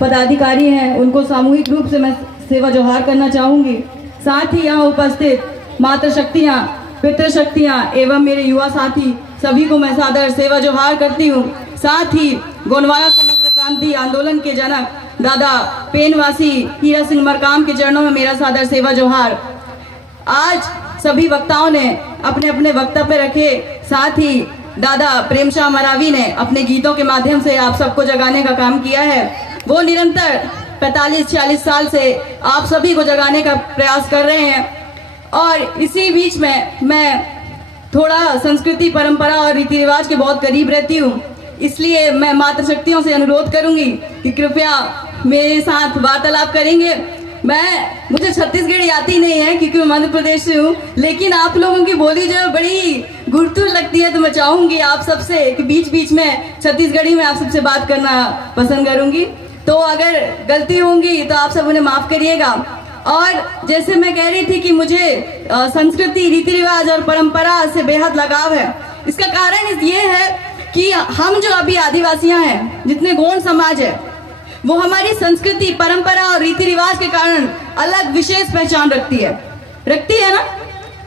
पदाधिकारी हैं उनको सामूहिक रूप से मैं सेवा जोहार करना चाहूँगी। साथ ही यहाँ उपस्थित मातृशक्तियाँ, पितृशक्तियाँ एवं मेरे युवा साथी सभी को मैं सादर सेवा जोहार करती हूँ। साथ ही गोंडवाना समग्र क्रांति आंदोलन के जनक दादा पेनवासी हीरा सिंह मरकाम के चरणों में मेरा सादर सेवा जोहार। आज सभी वक्ताओं ने अपने अपने वक्तव्य रखे, साथ ही दादा प्रेमशाह मरावी ने अपने गीतों के माध्यम से आप सबको जगाने का काम किया है। वो निरंतर 45-46 साल से आप सभी को जगाने का प्रयास कर रहे हैं। और इसी बीच में मैं थोड़ा संस्कृति, परंपरा और रीति रिवाज के बहुत करीब रहती हूँ, इसलिए मैं मातृशक्तियों से अनुरोध करूंगी कि कृपया मेरे साथ वार्तालाप करेंगे। मुझे छत्तीसगढ़ी आती नहीं है क्योंकि मैं मध्य प्रदेश से हूँ, लेकिन आप लोगों की बोली जो बड़ी गुरतुर लगती है, तो मैं चाहूंगी आप सबसे कि बीच बीच में छत्तीसगढ़ी में आप सबसे बात करना पसंद करूंगी। तो अगर गलती होंगी तो आप सब उन्हें माफ करिएगा। और जैसे मैं कह रही थी कि मुझे संस्कृति, रीति रिवाज और परंपरा से बेहद लगाव है। इसका कारण ये है कि हम जो अभी आदिवासियां हैं, जितने गोंड समाज है, वो हमारी संस्कृति, परंपरा और रीति रिवाज के कारण अलग विशेष पहचान रखती है ना।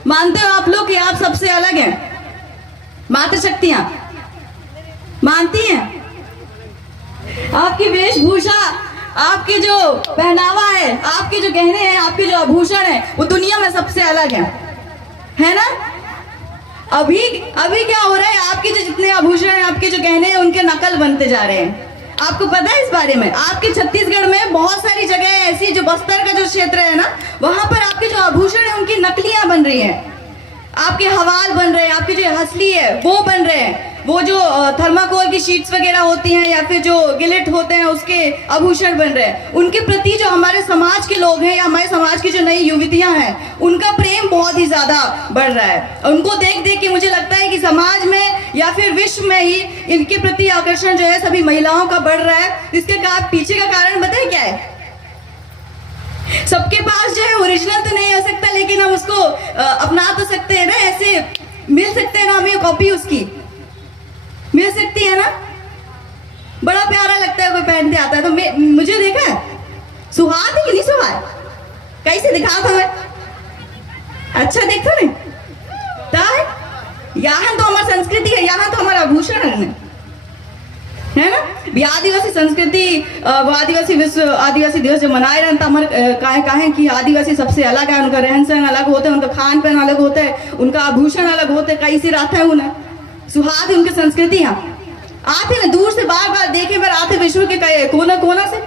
मानते हो आप लोग कि आप सबसे अलग हैं? मातृशक्तियां मानती हैं? आपकी वेशभूषा, आपके जो पहनावा है, आपके जो गहने हैं, आपके जो आभूषण है, वो दुनिया में सबसे अलग है ना। अभी क्या हो रहा है, आपके जो जितने आभूषण हैं, आपके जो गहने हैं, उनके नकल बनते जा रहे हैं। आपको पता है इस बारे में? आपके छत्तीसगढ़ में बहुत सारी जगह ऐसी, जो बस्तर का जो क्षेत्र है ना, वहां पर आपके जो आभूषण है उनकी नकलियां बन रही हैं। आपके हवाल बन रहे हैं, आपके जो हसली है वो बन रहे हैं, वो जो थर्माकोल की शीट्स वगैरह होती हैं या फिर जो गिलेट होते हैं उसके आभूषण बन रहे हैं। उनके प्रति जो हमारे समाज के लोग हैं या हमारे समाज की जो नई युवतियां हैं, उनका प्रेम बहुत ही ज्यादा बढ़ रहा है। उनको देख देख के मुझे लगता है कि समाज में या फिर विश्व में ही इनके प्रति आकर्षण जो है सभी महिलाओं का बढ़ रहा है। इसके पीछे का कारण बताए क्या है? सबके पास जो है ओरिजिनल तो नहीं हो सकता, लेकिन हम उसको अपना तो सकते हैं ना, ऐसे मिल सकते हैं ना, हमें कॉपी उसकी मिल सकती है ना। बड़ा प्यारा लगता है कोई पहनते आता है तो। मुझे देखा है सुहाग है कि नहीं सुहाग, कैसे दिखा था मैं? अच्छा देखो नहीं यहाँ तो हमारी संस्कृति है, यहाँ तो हमारा आभूषण है ना। आदिवासी संस्कृति, आदिवासी विश्व आदिवासी दिवस जो मनाए रहे हैं, कहें कि आदिवासी सबसे अलग है। उनका रहन सहन अलग होता है, उनका खान पान अलग होता है, उनका आभूषण अलग होता है, कैसे रहता है उन्हें सुहाग उनकी संस्कृति। आते ना दूर से, बार बार देखे बार आते, विश्व के कोना कोना से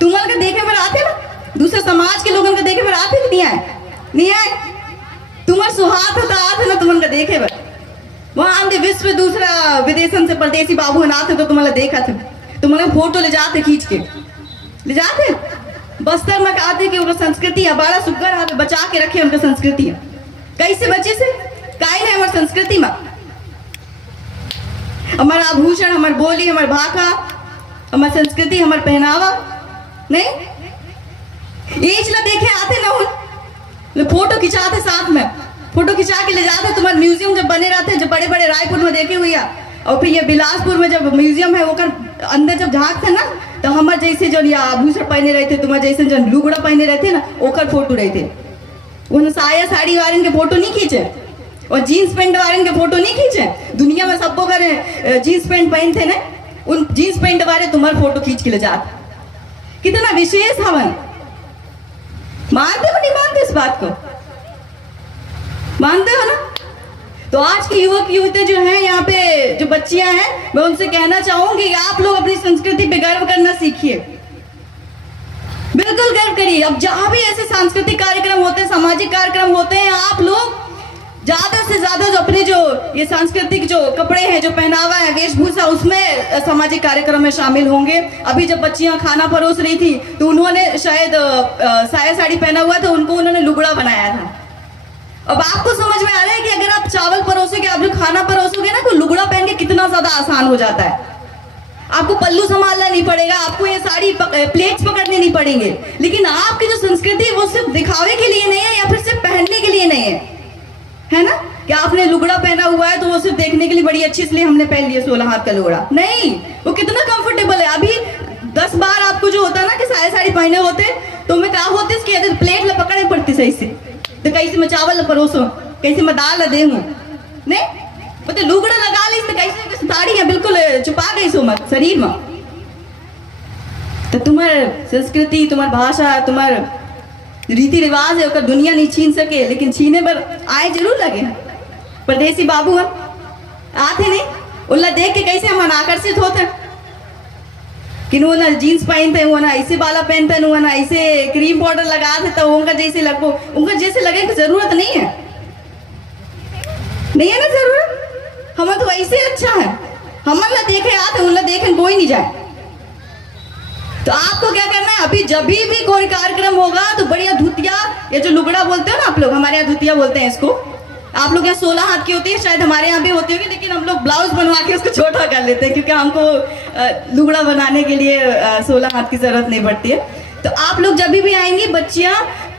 तुम्हारे का देखे बार आते ना, दूसरे समाज के लोगों का देखे बार आते कि नहीं आए तुम्हारे सुहाग होता आते ना, तुम्हारे का देखे बार वहां दे विश्व दूसरा विदेशन से परदेसी बाबू नाते तो तुम्हारा देखा थे, तुम्हारे फोटो ले जाते, खींच के ले जाते। बस्तर में कहते कि उनका संस्कृति है बड़ा सुग्गर है, बचा के रखे उनका संस्कृति है। कैसे बचे से काहे नहीं हमारी संस्कृति में, हमारा आभूषण, हमारी बोली, हमारी भाषा, हमारी संस्कृति, हमारा पहनावा नहीं। ये चला देखे आते ना, उन फोटो खिंचाते, साथ में फोटो खिंचा के ले जाते। तुम्हारे म्यूजियम जब बने रहते, जब बड़े बड़े रायपुर में देखे हुए, और फिर ये बिलासपुर में जब म्यूजियम है, वो कर अंदर जब झाँकते ना, तो हमारे जैसे जो आभूषण पहने रहते, तुम्हारे जैसे जो लुगड़ा पहने रहते ना, ओकर फोटो रहते। उन साया साड़ी वाले के फोटो नहीं खींचे, और जीन्स पैंट वाले के फोटो नहीं खींचे। दुनिया में सबको करे जीन्स पैंट पहनते ना, उन जीन्स पैंट वाले तुम्हारे फोटो खींच के ले जाते। कितना विशेष हवन। मानते हो नहीं मानते इस बात को? मानते हो ना। तो आज की युवक युवती जो है यहाँ पे, जो बच्चियां हैं, मैं उनसे कहना चाहूंगी कि आप लोग अपनी संस्कृति पे गर्व करना सीखिए, बिल्कुल गर्व करिए। अब जहां भी ऐसे सांस्कृतिक कार्यक्रम होते हैं, सामाजिक कार्यक्रम होते हैं, आप लोग ज्यादा से ज्यादा जो अपने जो ये सांस्कृतिक जो कपड़े हैं, जो पहनावा है, वेशभूषा, उसमें सामाजिक कार्यक्रम में शामिल होंगे। अभी जब बच्चियां खाना परोस रही थी तो उन्होंने शायद साया साड़ी पहना हुआ था, उनको उन्होंने लुगड़ा बनाया था। अब आपको समझ में आ रहा है कि अगर आप चावल परोसोगे, आप जो खाना परोसोगे ना, तो लुगड़ा पहन के कितना ज्यादा आसान हो जाता है। आपको पल्लू संभालना नहीं पड़ेगा, आपको ये साड़ी प्लेट्स पकड़ने नहीं पड़ेंगे। लेकिन आपकी जो संस्कृति है वो सिर्फ दिखावे के लिए नहीं है, या फिर सिर्फ पहनने के लिए नहीं है ना। कि आपने लुगड़ा पहना हुआ है तो वो सिर्फ देखने के लिए बड़ी अच्छी, इसलिए हमने पहन लिया 16 हाथ का लुगड़ा, नहीं। वो कितना कंफर्टेबल है। अभी 10 बार आपको जो होता है ना कि सारे साड़ी पहने होते तो मैं क्या होती इसकी आदत प्लेट ला पकड़े पड़ती सही से, तो कैसे मैं चावल परोसो, कैसे मैं दाल दे हूँ, नहीं मतलब लुगड़ा लगा ली तो कैसे साड़ी है बिल्कुल छुपा गई सो मत शरीर में। तो तुम्हार संस्कृति, तुम्हार भाषा, तुम्हार रीति रिवाज है, दुनिया नहीं छीन सके, लेकिन छीने पर आए जरूर लगे। परदेसी बाबू हम आते नहीं, उल्ला देख के कैसे हम आकर्षित होते कि वो ना जीन्स पहनते, वो ना ऐसे बाला पहनते, वो ना ऐसे क्रीम पाउडर लगाते, तो उनका जैसे लगो, उनका जैसे लगे तो जरूरत नहीं है, नहीं है ना जरूरत। हम तो ऐसे अच्छा है, हम ना देखे आते, उल्ला देखे कोई नहीं जाए। तो आपको क्या करना है, अभी जब भी कोई कार्यक्रम होगा तो बढ़िया धुतिया, ये जो लुगड़ा बोलते हो ना आप लोग, हमारे यहाँ धुतिया बोलते हैं इसको, आप लोग यहाँ 16 हाथ की होती है, शायद हमारे यहाँ भी होती होगी, लेकिन हम लोग ब्लाउज बनवा के उसको छोटा कर लेते हैं क्योंकि हमको लुगड़ा बनाने के लिए 16 हाथ की जरूरत नहीं पड़ती है। तो आप लोग जब भी आएंगी बच्चियाँ,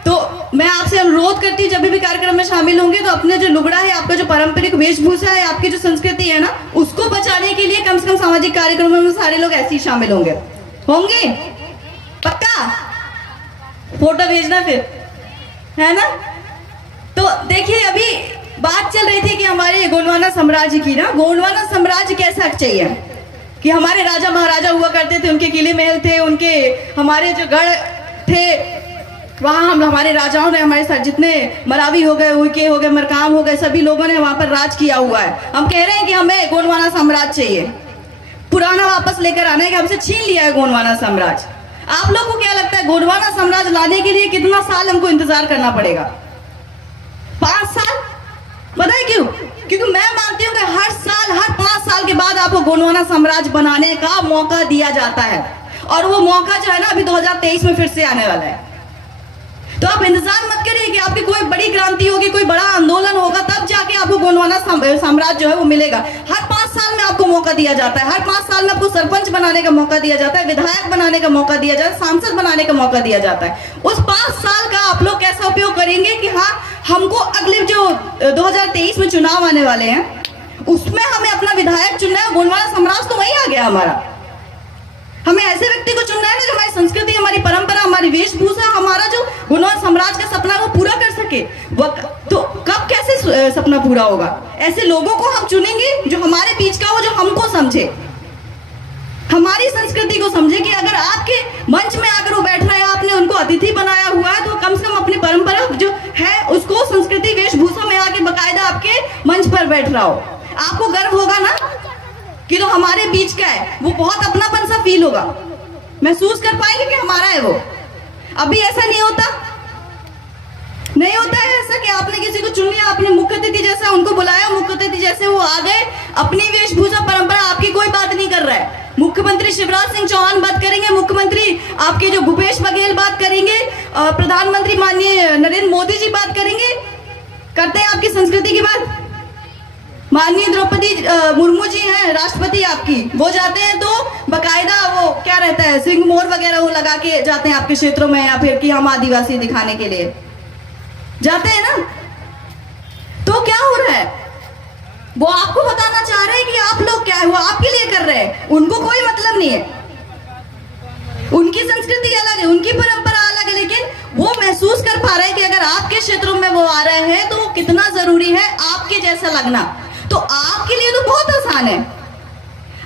तो मैं आपसे अनुरोध करती हूँ जब भी कार्यक्रम में शामिल होंगे तो अपने जो लुगड़ा है, आपका जो पारंपरिक वेशभूषा है, आपकी जो संस्कृति है ना, उसको बचाने के लिए कम से कम सामाजिक कार्यक्रमों में सारे लोग ऐसे ही शामिल होंगे पक्का? फोटो भेजना फिर, है ना? तो देखिए अभी बात चल रही थी कि हमारे गोंडवाना साम्राज्य की ना, गोंडवाना साम्राज्य कैसा चाहिए कि हमारे राजा महाराजा हुआ करते थे, उनके किले महल थे, उनके हमारे जो गढ़ थे, वहाँ हम हमारे राजाओं ने, हमारे साथ जितने मरावी हो गए, उइके हो गए, मरकाम हो गए, सभी लोगों ने वहाँ पर राज किया हुआ है। हम कह रहे हैं कि हमें गोंडवाना साम्राज्य चाहिए, पुराना वापस लेकर आना है कि हमसे छीन लिया है गोंडवाना साम्राज्य। आप लोग को क्या लगता है गोंडवाना साम्राज्य लाने के लिए कितना साल हमको इंतजार करना पड़ेगा? 5 साल? पता है क्यों? क्योंकि मैं मानती हूँ कि हर साल, हर 5 साल के बाद आपको गोंडवाना साम्राज्य बनाने का मौका दिया जाता है, और वो मौका जो है ना अभी 2023 में फिर से आने वाला है। तो आप इंतजार मत करिए कि आपकी कोई बड़ी क्रांति होगी, कोई बड़ा आंदोलन होगा, तब जाके आपको गोंडवाना साम्राज्य जो है वो मिलेगा। हर 5 साल में आपको मौका दिया जाता है, हर 5 साल में आपको सरपंच बनाने का मौका दिया जाता है, विधायक बनाने का मौका दिया जाता है, सांसद बनाने का मौका दिया जाता है। उस 5 साल का आप लोग कैसा उपयोग करेंगे कि हाँ, हमको अगले जो 2023 में चुनाव आने वाले हैं उसमें हमें अपना विधायक चुनना है। गोंडवाना साम्राज्य तो वही आ गया हमारा, हमें ऐसे व्यक्ति को चुनना है ना जो हमारी संस्कृति, हमारी परंपरा, हमारी वेशभूषा, हमारा जो गोंडवाना साम्राज्य का सपना वो पूरा कर सके। तो कब कैसे सपना पूरा होगा? ऐसे लोगों को हम चुनेंगे जो हमारे बीच का हो, जो हमको समझे, हमारी संस्कृति को समझे। कि अगर आपके मंच में आकर वो बैठ रहे हैं, आपने उनको अतिथि बनाया हुआ है, तो कम से कम अपनी परंपरा जो है उसको, संस्कृति वेशभूषा में आके बकायदा आपके मंच पर बैठ रहा हो। आपको गर्व होगा ना कि तो हमारे बीच का है, वो बहुत अपनापन सा फील होगा, महसूस कर पाएंगे कि हमारा है वो। अभी ऐसा नहीं होता, नहीं होता है ऐसा कि आपने किसी को चुन लिया, आपने मुख्य अतिथि जैसा उनको बुलाया, मुख्य अतिथि जैसे वो आ गए, अपनी वेशभूषा परंपरा आपकी कोई बात नहीं कर रहा है। मुख्यमंत्री शिवराज सिंह चौहान बात करेंगे, मुख्यमंत्री आपके जो भूपेश बघेल बात करेंगे, प्रधानमंत्री माननीय नरेंद्र मोदी जी बात करेंगे, करते हैं आपकी संस्कृति की बात। माननीय द्रौपदी मुर्मू जी हैं राष्ट्रपति आपकी, वो जाते हैं तो बकायदा वो क्या रहता है, सिंह मोर वगैरह वो लगा के जाते हैं आपके क्षेत्रों में, या फिर कि हम आदिवासी दिखाने के लिए जाते हैं ना। तो क्या हो रहा है, वो आपको बताना चाह रहे हैं कि आप लोग क्या है, वो आपके लिए कर रहे हैं, उनको कोई मतलब नहीं है। उनकी संस्कृति अलग है, उनकी परंपरा अलग है, लेकिन वो महसूस कर पा रहे हैं कि अगर आपके क्षेत्रों में वो आ रहे हैं तो कितना जरूरी है आपके जैसा लगना। तो आपके लिए तो बहुत आसान है,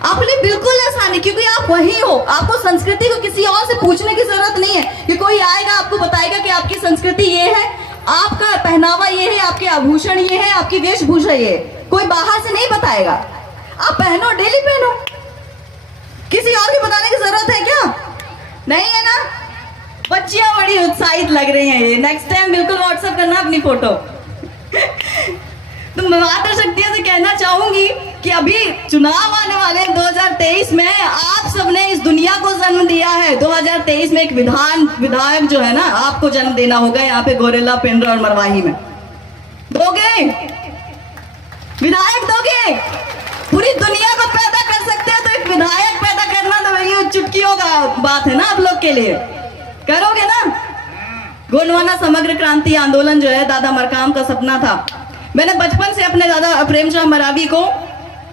आपके लिए बिल्कुल आसान है, क्योंकि आप वही हो। आपको संस्कृति को किसी और से पूछने की जरूरत नहीं है कि कोई आएगा आपको बताएगा कि आपकी संस्कृति ये है, आपका पहनावा ये है, आपके आभूषण ये है, आपकी वेशभूषा ये है। कोई बाहर से नहीं बताएगा, आप पहनो, डेली पहनो, किसी और को बताने की जरूरत है क्या? नहीं है ना। बच्चियां बड़ी उत्साहित लग रही हैं, ये नेक्स्ट टाइम बिल्कुल व्हाट्सएप करना अपनी फोटो। तो मैं माता शक्तियों से कहना चाहूंगी कि अभी चुनाव आने वाले 2023 में आप सबने इस दुनिया को जन्म दिया है। 2023 में एक विधायक जो है ना, आपको जन्म देना होगा यहाँ पे गोरेला, पिंडरा और मरवाही में। दोगे विधायक, दोगे? पूरी दुनिया को पैदा कर सकते हैं, तो एक विधायक पैदा करना तो वही चुटकियों का बात है ना आप लोग के लिए। करोगे ना? गोंडवाना समग्र क्रांति आंदोलन जो है दादा मरकाम का सपना था। मैंने बचपन से अपने दादा प्रेमचंद मरावी को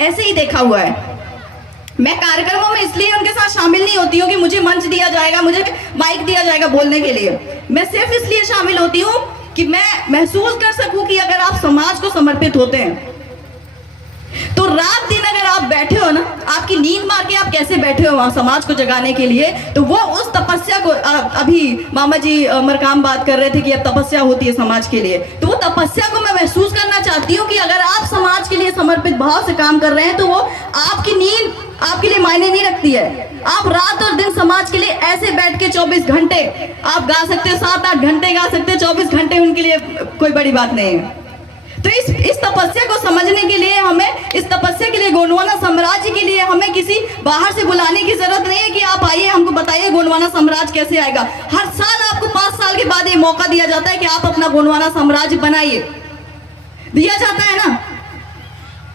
ऐसे ही देखा हुआ है मैं कार्यक्रमों में इसलिए उनके साथ शामिल नहीं होती हूँ कि मुझे मंच दिया जाएगा, मुझे माइक दिया जाएगा बोलने के लिए। मैं सिर्फ इसलिए शामिल होती हूँ कि मैं महसूस कर सकूं कि अगर आप समाज को समर्पित होते हैं तो रात दिन अगर आप बैठे हो ना, आपकी नींद मार के आप कैसे बैठे हो वहां समाज को जगाने के लिए, तो वो उस तपस्या को अभी मामा जी मरकाम बात कर रहे थे कि अब तपस्या होती है समाज के लिए, तो वो तपस्या को मैं महसूस करना चाहती हूँ कि अगर आप समाज के लिए समर्पित भाव से काम कर रहे हैं तो वो आपकी नींद आपके लिए मायने नहीं रखती है। आप रात और दिन समाज के लिए ऐसे बैठ के 24 घंटे आप गा सकते हो, 7-8 घंटे गा सकते हो, 24 घंटे उनके लिए कोई बड़ी बात नहीं है। तो इस तपस्या को समझने के लिए हमें, इस तपस्या के लिए, गोंडवाना साम्राज्य के लिए हमें किसी बाहर से बुलाने की जरूरत नहीं है कि आप आइए हमको बताइए गोंडवाना साम्राज्य कैसे आएगा। हर साल आपको 5 साल के बाद ये मौका दिया जाता है कि आप अपना गोंडवाना साम्राज्य बनाइए, दिया जाता है ना।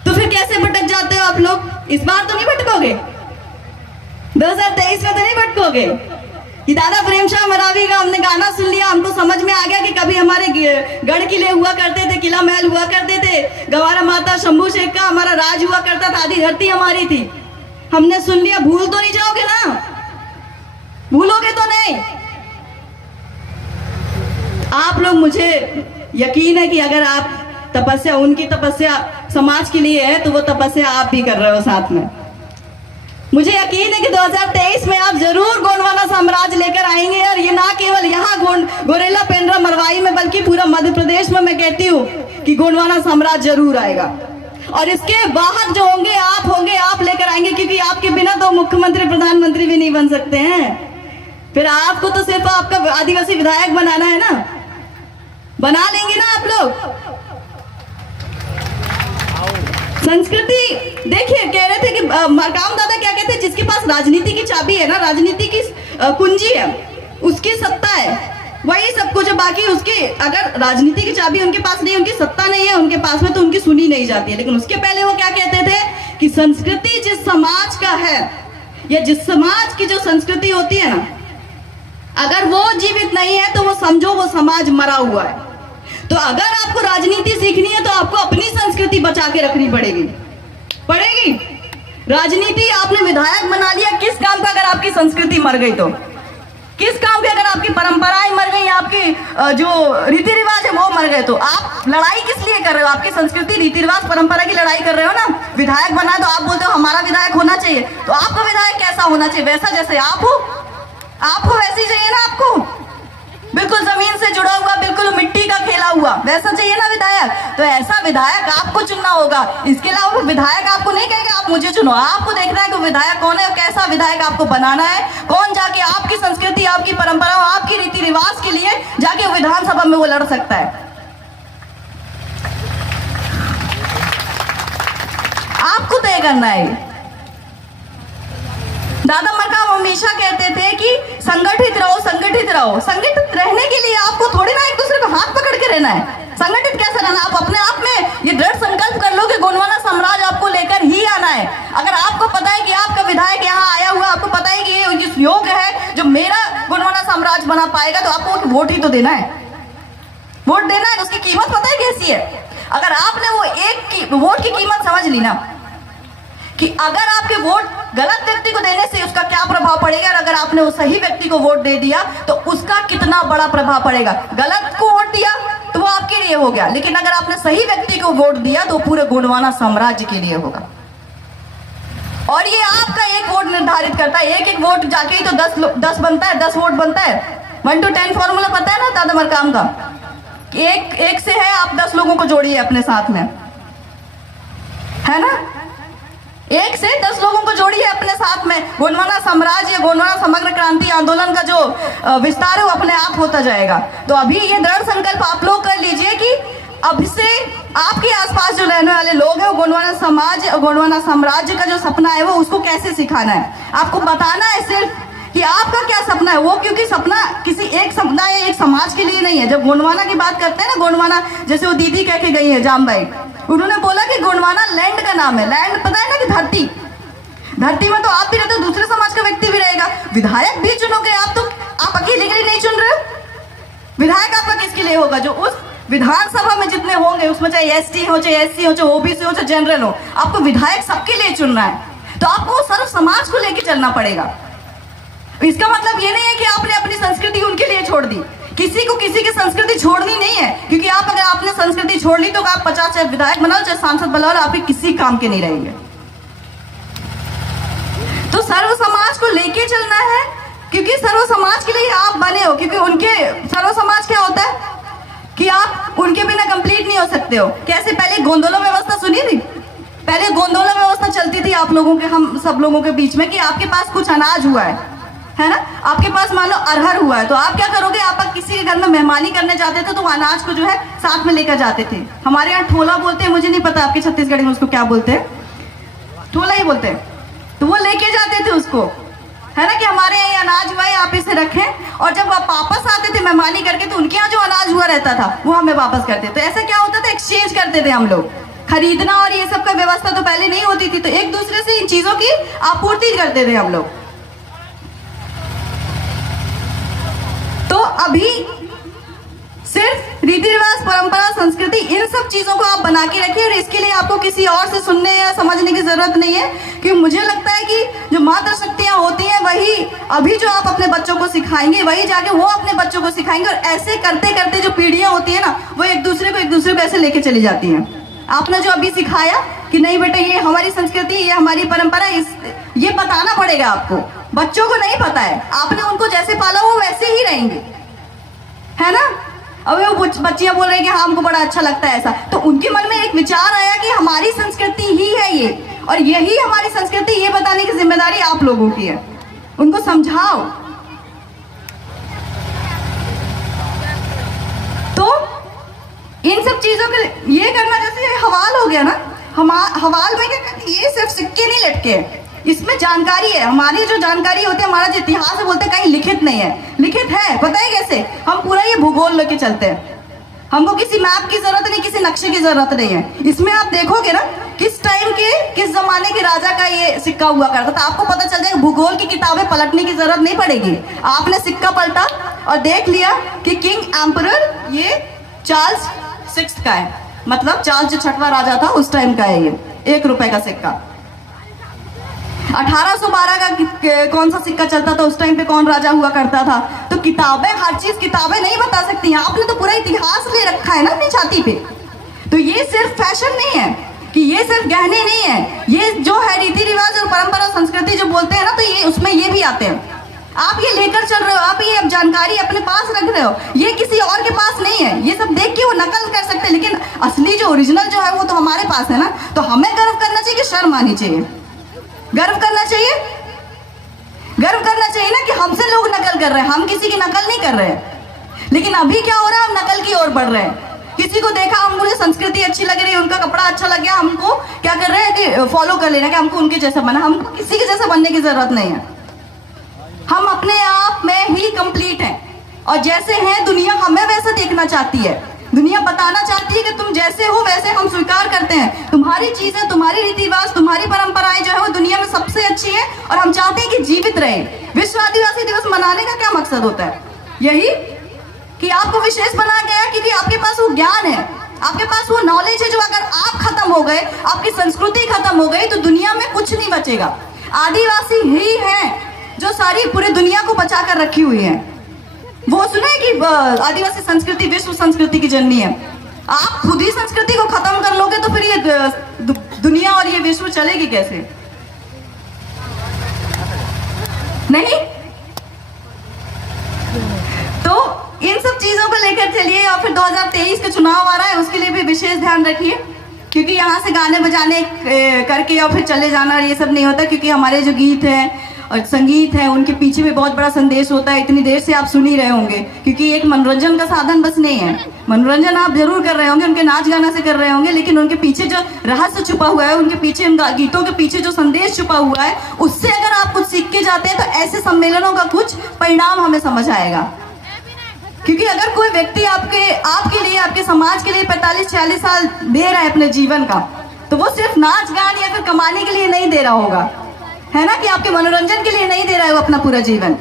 तो फिर कैसे भटक जाते हो आप लोग? इस बार तो नहीं भटकोगे, 2023 में तो नहीं भटकोगे कि दादा प्रेमशाह मरावी का हमने गाना सुन लिया, हमको समझ में आ गया कि कभी हमारे गढ़ किले हुआ करते थे, किला महल हुआ करते थे, गवारा माता शंभू शेख का हमारा राज हुआ करता था, आधी धरती हमारी थी, हमने सुन लिया। भूल तो नहीं जाओगे ना? भूलोगे तो नहीं? आप लोग, मुझे यकीन है कि अगर आप तपस्या, उनकी तपस्या समाज के लिए है तो वो तपस्या आप भी कर रहे हो साथ में। मुझे यकीन है कि 2023 में आप जरूर गोंडवाना साम्राज्य लेकर आएंगे, और ये ना केवल यहाँ गोरेला पेंड्रा मरवाई में बल्कि पूरा मध्य प्रदेश में मैं कहती हूँ कि गोंडवाना साम्राज्य जरूर आएगा। और इसके बाहर जो होंगे, आप लेकर आएंगे, क्योंकि आपके बिना तो मुख्यमंत्री प्रधानमंत्री भी नहीं बन सकते हैं। फिर आपको तो सिर्फ आपका आदिवासी विधायक बनाना है ना, बना लेंगे ना आप लोग। संस्कृति देखिए, कह रहे थे कि मरकाम दादा क्या कहते हैं, जिसके पास राजनीति की चाबी है ना, राजनीति की कुंजी है, उसकी सत्ता है, वही सब कुछ है। बाकी उसके, अगर राजनीति की चाबी उनके पास नहीं, उनकी सत्ता नहीं है उनके पास में, तो उनकी सुनी नहीं जाती है। लेकिन उसके पहले वो क्या कहते थे कि संस्कृति जिस समाज का है, या जिस समाज की जो संस्कृति होती है ना, अगर वो जीवित नहीं है तो वो समझो वो समाज मरा हुआ है। तो अगर आपको राजनीति सीखनी है तो आपको अपनी संस्कृति बचा के रखनी पड़ेगी। राजनीति आपने विधायक बना लिया, किस काम का अगर आपकी संस्कृति मर गई तो? किस काम के अगर आपकी परंपराएं मर गई, आपकी जो रीति रिवाज है वो मर गए, तो आप लड़ाई किस लिए कर रहे हो? आपकी संस्कृति, रीति रिवाज, परंपरा की लड़ाई कर रहे हो ना। विधायक बना तो आप बोलते हो हमारा विधायक होना चाहिए, तो आपका विधायक कैसा होना चाहिए? वैसा जैसे आप हो वैसे ही चाहिए ना आपको, बिल्कुल जमीन से जुड़ा हुआ, बिल्कुल मिट्टी का खेला हुआ, वैसा चाहिए ना विधायक। तो ऐसा विधायक आपको चुनना होगा। इसके अलावा विधायक आपको नहीं कहेगा आप मुझे चुनो, आपको देखना है कि विधायक कौन है और कैसा विधायक आपको बनाना है, कौन जाके आपकी संस्कृति, आपकी परंपरा, आपकी रीति रिवाज के लिए जाके विधानसभा में वो लड़ सकता है। आपको तय करना है। दादा मरकाम हमेशा कहते थे कि संगठित रहो, संगठित रहो। संगठित रहने के लिए आपको थोड़ी ना एक दूसरे को हाथ पकड़ के रहना है। संगठित कैसे रहना? आप अपने आप में ये दृढ़ संकल्प कर लो कि गोंडवाना साम्राज्य आपको लेकर ही आना है। अगर आपको पता है कि आपका विधायक यहाँ आया हुआ, आपको पता है कि ये जिस योग्य है जो मेरा गोंडवाना साम्राज्य बना पाएगा, तो आपको वोट ही तो देना है, वोट देना है। उसकी कीमत पता है कैसी है? अगर आपने वो एक वोट की कीमत समझ ली ना, कि अगर आपके वोट गलत व्यक्ति को देने से उसका क्या प्रभाव पड़ेगा, और अगर आपने वो सही व्यक्ति को वोट दे दिया तो उसका कितना बड़ा प्रभाव पड़ेगा। गलत को वोट दिया तो वो आपके लिए हो गया, लेकिन अगर आपने सही व्यक्ति को वोट दिया तो पूरे गोंडवाना साम्राज्य के लिए होगा। और ये आपका एक वोट निर्धारित करता है। एक वोट जाके ही तो 10 बनता है, 10 वोट बनता है। 1 to 10 फॉर्मूला पता है ना दादा मरकाम का? एक से है, आप 10 लोगों को जोड़िए अपने साथ में, है ना? 1 से 10 लोगों को जोड़िए अपने साथ में। गोंडवाना साम्राज्य, गोंडवाना समग्र क्रांति आंदोलन का जो विस्तार है वो अपने आप होता जाएगा। तो अभी ये दृढ़ संकल्प आप लोग कर लीजिए कि अब से आपके आसपास जो रहने वाले लोग हैं वो गोंडवाना समाज, गोंडवाना साम्राज्य का जो सपना है वो उसको कैसे सिखाना है। आपको बताना है सिर्फ कि आपका क्या सपना है वो, क्योंकि सपना किसी एक समुदाय, एक समाज के लिए नहीं है। जब गोंडवाना की बात करते हैं ना, गोंडवाना जैसे वो दीदी कह के गई है जामबाई, उन्होंने बोला कि गोंडवाना लैंड का नाम है। लैंड पता है ना कि धरती में तो आप भी रहते हो, दूसरे समाज का व्यक्ति भी रहेगा। विधायक भी चुनोगे आप, तो आप अकेले के लिए नहीं चुन रहे हो। विधायक आपका किसके लिए होगा? जो उस विधानसभा में जितने होंगे, उसमें चाहे एसटी हो, चाहे एससी हो, चाहे ओबीसी हो, चाहे जनरल हो, आपको विधायक सबके लिए चुनना है। तो आपको सर्व समाज को लेके चलना पड़ेगा। इसका मतलब ये नहीं है कि आपने अपनी संस्कृति उनके लिए छोड़ दी। किसी को किसी की संस्कृति छोड़नी नहीं है, क्योंकि आप अगर आपने संस्कृति छोड़ ली तो आप 50 चाहे विधायक बनाओ चाहे सांसद बनाओ, आपके किसी काम के नहीं रहेंगे। तो सर्व समाज को लेके चलना है, क्योंकि सर्व समाज के लिए आप बने हो। क्योंकि उनके सर्व समाज क्या होता है कि आप उनके बिना कंप्लीट नहीं हो सकते हो। कैसे? पहले गोंदोला व्यवस्था सुनी थी? पहले गोंदोला व्यवस्था चलती थी आप लोगों के, हम सब लोगों के बीच में, कि आपके पास कुछ अनाज हुआ है ना, आपके पास मान लो अरहर हुआ है, तो आप क्या करोगे? आप किसी के घर में मेहमानी करने जाते थे तो अनाज को जो है साथ में लेकर जाते थे। हमारे यहाँ ठोला बोलते हैं, मुझे नहीं पता आपके छत्तीसगढ़ में उसको क्या बोलते हैं, ठोला ही बोलते हैं। तो वो लेके जाते थे उसको, है ना, कि हमारे यहाँ अनाज हुआ है, आप इसे रखें। और जब आप वापस आते थे मेहमानी करके तो उनके यहाँ जो अनाज हुआ रहता था वो हमें वापस करते। तो ऐसा क्या होता था, एक्सचेंज करते थे हम लोग। खरीदना और ये सब का व्यवस्था तो पहले नहीं होती थी, तो एक दूसरे से इन चीजों की आपूर्ति करते थे हम लोग। तो अभी सिर्फ रीति रिवाज, परंपरा, संस्कृति, इन सब चीजों को आप बना के रखिए, और इसके लिए आपको किसी और से सुनने या समझने की जरूरत नहीं है। कि मुझे लगता है कि जो मातृ शक्तियां होती हैं वही अभी जो आप अपने बच्चों को सिखाएंगे वही जाके वो अपने बच्चों को सिखाएंगे, और ऐसे करते करते जो पीढ़ियां होती है ना वो एक दूसरे को ऐसे लेके चली जाती हैं। आपने जो अभी सिखाया कि नहीं बेटा ये हमारी संस्कृति, ये हमारी परंपरा, ये बताना पड़ेगा आपको। बच्चों को नहीं पता है, आपने उनको जैसे पाला वो वैसे ही रहेंगे, है ना। अब वो बच्चियां बोल रही हैं कि हाँ हमको बड़ा अच्छा लगता है ऐसा, तो उनके मन में एक विचार आया कि हमारी संस्कृति ही है ये, और यही हमारी संस्कृति, ये बताने की जिम्मेदारी आप लोगों की है। उनको समझाओ। तो इन सब चीजों के ये करना, जैसे हवाल हो गया ना, हवाल में क्या, ये सिर्फ सिक्के नहीं लटके, इसमें जानकारी है। हमारी जो जानकारी होती है, हमारा जो इतिहास है, बोलते हैं कहीं लिखित नहीं है। लिखित है, पता है कैसे? हम पूरा ये भूगोल लेके चलते हैं। हमको किसी मैप की जरूरत नहीं, किसी नक्शे की जरूरत नहीं है। इसमें आप देखोगे ना किस टाइम के, किस जमाने के राजा का ये सिक्का हुआ करता था, आपको पता चल जाएगा। भूगोल की किताबें पलटने की जरूरत नहीं पड़ेगी। आपने सिक्का पलटा और देख लिया कि किंग एम्परर ये चार्ल्स 6 का है, मतलब चार्ल्स जो 6वां राजा था उस टाइम का है। ये 1 रुपए का सिक्का। 1812 का कौन सा सिक्का चलता था, उस टाइम पे कौन राजा हुआ करता था। तो किताबें, हर चीज किताबें नहीं बता सकती हैं। आपने तो पूरा इतिहास ले रखा है ना अपनी छाती पे। तो ये सिर्फ फैशन नहीं है, कि ये सिर्फ गहने नहीं है, ये जो है रीति रिवाज और परंपरा संस्कृति जो बोलते हैं ना, तो ये उसमें ये भी आते हैं। आप ये लेकर चल रहे हो, आप ये जानकारी अपने पास रख रहे हो, ये किसी और के पास नहीं है। ये सब देख के वो नकल कर सकते हैं, लेकिन असली जो ओरिजिनल जो है वो तो हमारे पास है ना। तो हमें गर्व करना चाहिए कि शर्म आनी चाहिए? गर्व करना चाहिए, गर्व करना चाहिए ना कि हमसे लोग नकल कर रहे हैं, हम किसी की नकल नहीं कर रहे हैं। लेकिन अभी क्या हो रहा है, हम नकल की ओर बढ़ रहे हैं। किसी को देखा, हम मुझे संस्कृति अच्छी लग रही है, उनका कपड़ा अच्छा लग गया, हमको क्या कर रहे हैं कि फॉलो कर लेना कि हमको उनके जैसा बनना। हमको किसी के जैसा बनने की जरूरत नहीं है। हम अपने आप में ही कंप्लीट हैं, और जैसे हैं दुनिया हमें वैसे देखना चाहती है। दुनिया बताना चाहती है कि तुम जैसे हो वैसे हम स्वीकार करते हैं। तुम्हारी चीजें, तुम्हारी रीति रिवाज, तुम्हारी परंपराएं जो है वो दुनिया में सबसे अच्छी है, और हम चाहते हैं कि जीवित रहे। विश्व आदिवासी दिवस मनाने का क्या मकसद होता है? यही कि आपको विशेष बनाया गया है, क्योंकि आपके पास वो ज्ञान है, आपके पास वो नॉलेज है, जो अगर आप खत्म हो गए, आपकी संस्कृति खत्म हो गई, तो दुनिया में कुछ नहीं बचेगा। आदिवासी ही हैं जो सारी पूरी दुनिया को बचा कर रखी हुई है। वो सुना है कि आदिवासी संस्कृति विश्व संस्कृति की जननी है। आप खुद ही संस्कृति को खत्म कर लोगे तो फिर ये दुनिया और ये विश्व चलेगी कैसे? नहीं। तो इन सब चीजों को लेकर चलिए। और फिर 2023 का चुनाव आ रहा है, उसके लिए भी विशेष ध्यान रखिए, क्योंकि यहाँ से गाने बजाने करके और फिर चले जाना ये सब नहीं होता। क्योंकि हमारे जो गीत हैं और संगीत है उनके पीछे भी बहुत बड़ा संदेश होता है। इतनी देर से आप सुन ही रहे होंगे, क्योंकि एक मनोरंजन का साधन बस नहीं है। मनोरंजन आप जरूर कर रहे होंगे, उनके नाच गाना से कर रहे होंगे, लेकिन उनके पीछे जो रहस्य छुपा हुआ है, उनके पीछे, उनका गीतों के पीछे जो संदेश छुपा हुआ है, उससे अगर आप कुछ सीख के जाते हैं तो ऐसे सम्मेलनों का कुछ परिणाम हमें समझ आएगा। क्योंकि अगर कोई व्यक्ति आपके लिए, आपके समाज के लिए 45-46 साल दे रहा है अपने जीवन का, तो वो सिर्फ नाच गान या फिर कमाने के लिए नहीं दे रहा होगा, है ना, कि आपके मनोरंजन के लिए नहीं दे रहा है वो अपना पूरा जीवन।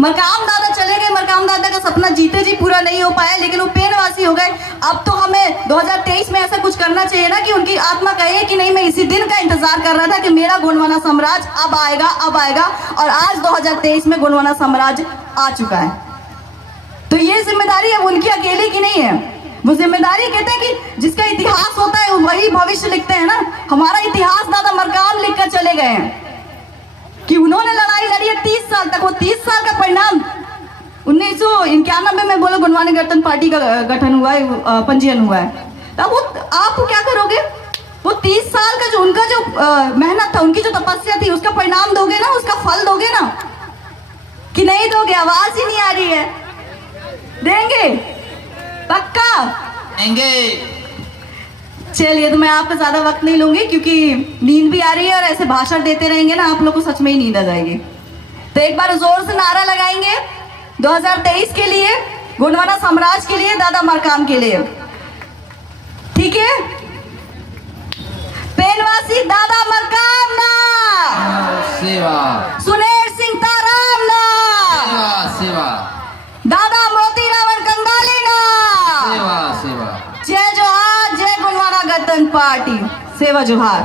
मरकाम दादा चले गए, मरकाम दादा का सपना जीते जी पूरा नहीं हो पाया, लेकिन वो पेनवासी हो गए। अब तो हमें 2023 में ऐसा कुछ करना चाहिए ना कि उनकी आत्मा कहे कि नहीं, मैं इसी दिन का इंतजार कर रहा था कि मेरा गोंडवाना साम्राज्य अब आएगा, अब आएगा। और आज 2023 में गोंडवाना साम्राज्य आ चुका है। तो ये जिम्मेदारी है उनकी अकेले की नहीं है। वो जिम्मेदारी कहते हैं कि जिसका इतिहास होता है वही भविष्य लिखते हैं ना। हमारा इतिहास दादा मरकाम लिख कर चले गए हैं कि उन्होंने लड़ाई लड़ी है 30 साल तक। वो 30 साल का परिणाम 1991 में बोलो गोंडवानी गणतंत्र पार्टी का गठन हुआ है, पंजीयन हुआ है। तब वो आप क्या करोगे? वो 30 साल का जो उनका जो मेहनत था, उनकी जो तपस्या थी, उसका परिणाम दोगे ना, उसका फल दोगे ना कि नहीं दोगे? आवाज ही नहीं आ रही है। देंगे पक्का? देंगे। चलिए, तो मैं आपका ज्यादा वक्त नहीं लूंगी क्योंकि नींद भी आ रही है और ऐसे भाषण देते रहेंगे ना आप लोग को सच में ही नींद आ जाएगी। तो एक बार जोर से नारा लगाएंगे 2023 के लिए, गोंडवाना साम्राज्य के लिए, दादा मरकाम के लिए। ठीक है? पेनवासी दादा मरकाम ना, सेवा सुनेर सिंह ताराम ना, सेवा सेवा दादा मोती रावण कंगाली ना। सेवा सेवा। जय जोहार, जय गोंडवाना गणतंत्र पार्टी, सेवा जोहार।